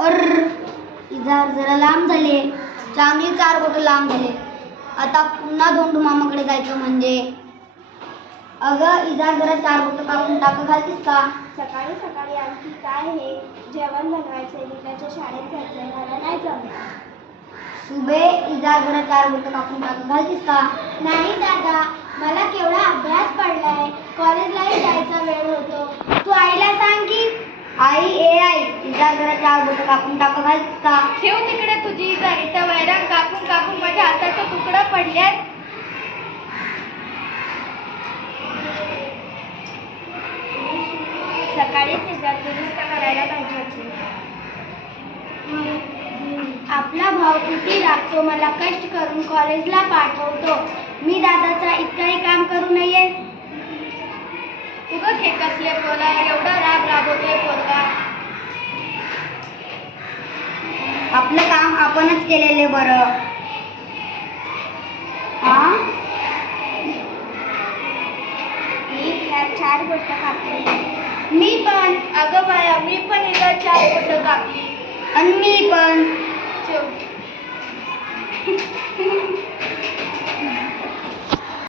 अर इजार जरा लांब झाले, चांगली 4 बोट लांब झाले. आता पुन्हा धोंडू मामाकडे जायचं म्हणजे. अगं इजार जरा 4 बोट कापून टाक घालतीस का? सकाळी सकाळी आणखी काय हे? जेवण बनवायचंय, नीताच्या शाळेत जायचंय, मला नाही जमणार. सुबे इजार जरा 4 बोट कापून टाक घालतीस का? नाही दादा, मला केवढा अभ्यास पडलाय, कॉलेजलाही जायचा वेळ होतो. तू आईला सांग की. आई इजार जरा 4 बोट कापून टाक घालतीस का? ठेव तिकडे तुझी इजार, इथं वैरण कापून कापून माझ्या हाताचं तुकडं पडल्यात. सकाळीच इजार दुरुस्त करायला पाहिजे होती. आपला भाऊ किती राबतो, मला कष्ट करून कॉलेजला पाठवतो. मी दादाचा इतकाही काम करू नये. उगाच हे कसले पोला, एवढा राबवतोय पोरगा. आपलं काम आपणच केलेले बरं. मी ह्यात 4 बोट कापली. मी पण. अगं बाया, मी पण इथं 4 बोट कापली. आणि मी पण. ठेव.